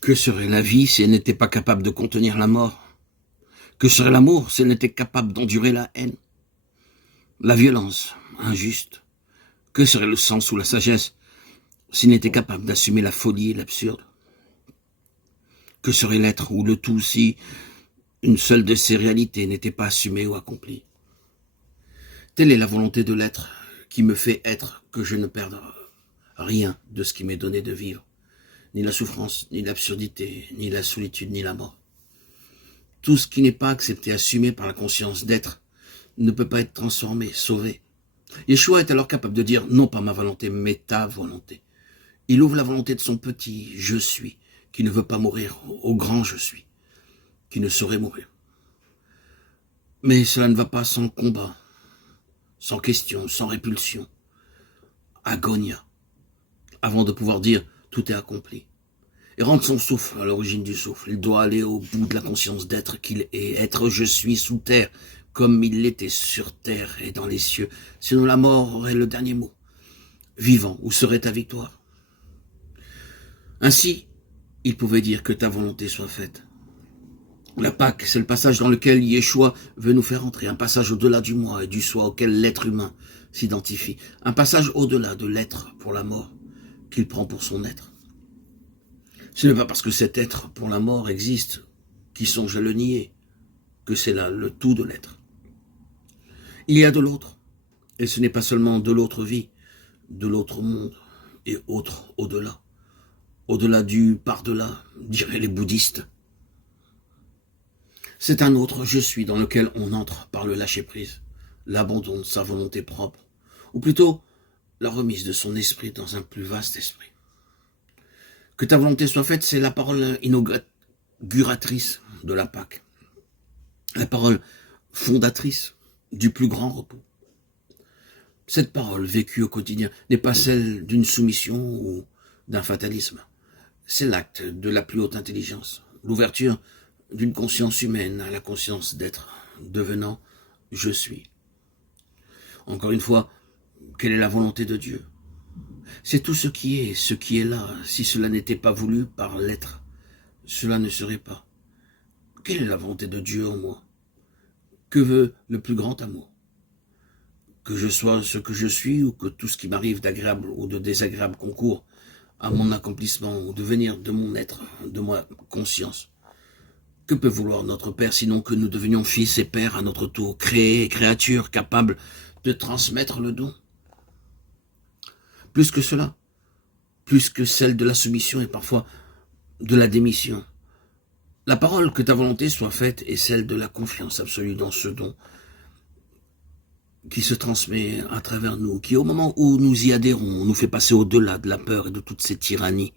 Que serait la vie si elle n'était pas capable de contenir la mort? Que serait l'amour si elle n'était capable d'endurer la haine? La violence, injuste. Que serait le sens ou la sagesse s'il n'était capable d'assumer la folie et l'absurde? Que serait l'être ou le tout si une seule de ces réalités n'était pas assumée ou accomplie? Telle est la volonté de l'être qui me fait être, que je ne perde rien de ce qui m'est donné de vivre, ni la souffrance, ni l'absurdité, ni la solitude, ni la mort. Tout ce qui n'est pas accepté, assumé par la conscience d'être, ne peut pas être transformé, sauvé. Yeshua est alors capable de dire non pas ma volonté, mais ta volonté. Il ouvre la volonté de son petit je suis, qui ne veut pas mourir, au grand je suis, qui ne saurait mourir. Mais cela ne va pas sans combat, sans question, sans répulsion. Agonia, avant de pouvoir dire tout est accompli. Et rendre son souffle à l'origine du souffle. Il doit aller au bout de la conscience d'être qu'il est, être je suis sous terre, comme il l'était sur terre et dans les cieux. Sinon la mort aurait le dernier mot. Vivant, où serait ta victoire? Ainsi, il pouvait dire que ta volonté soit faite. La Pâque, c'est le passage dans lequel Yeshua veut nous faire entrer, un passage au-delà du moi et du soi auquel l'être humain s'identifie, un passage au-delà de l'être pour la mort qu'il prend pour son être. Ce n'est pas parce que cet être pour la mort existe qui songe à le nier que c'est là le tout de l'être. Il y a de l'autre, et ce n'est pas seulement de l'autre vie, de l'autre monde et autre au-delà. Au-delà du par-delà, diraient les bouddhistes. C'est un autre je suis dans lequel on entre par le lâcher-prise, l'abandon de sa volonté propre, ou plutôt la remise de son esprit dans un plus vaste esprit. Que ta volonté soit faite, c'est la parole inauguratrice de la Pâque, la parole fondatrice du plus grand repos. Cette parole vécue au quotidien n'est pas celle d'une soumission ou d'un fatalisme. C'est l'acte de la plus haute intelligence, l'ouverture d'une conscience humaine à la conscience d'être, devenant « je suis ». Encore une fois, quelle est la volonté de Dieu? C'est tout ce qui est là. Si cela n'était pas voulu par l'être, cela ne serait pas. Quelle est la volonté de Dieu en moi? Que veut le plus grand amour? Que je sois ce que je suis ou que tout ce qui m'arrive d'agréable ou de désagréable concourt à mon accomplissement ou devenir de mon être, de ma conscience? Que peut vouloir notre Père sinon que nous devenions fils et pères à notre tour, créés et créatures capables de transmettre le don? Plus que cela, plus que celle de la soumission et parfois de la démission. La parole que ta volonté soit faite est celle de la confiance absolue dans ce don qui se transmet à travers nous, qui au moment où nous y adhérons, nous fait passer au-delà de la peur et de toutes ces tyrannies.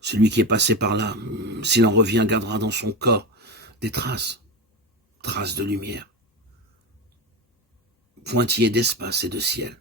Celui qui est passé par là, s'il en revient, gardera dans son corps des traces, traces de lumière, pointillés d'espace et de ciel.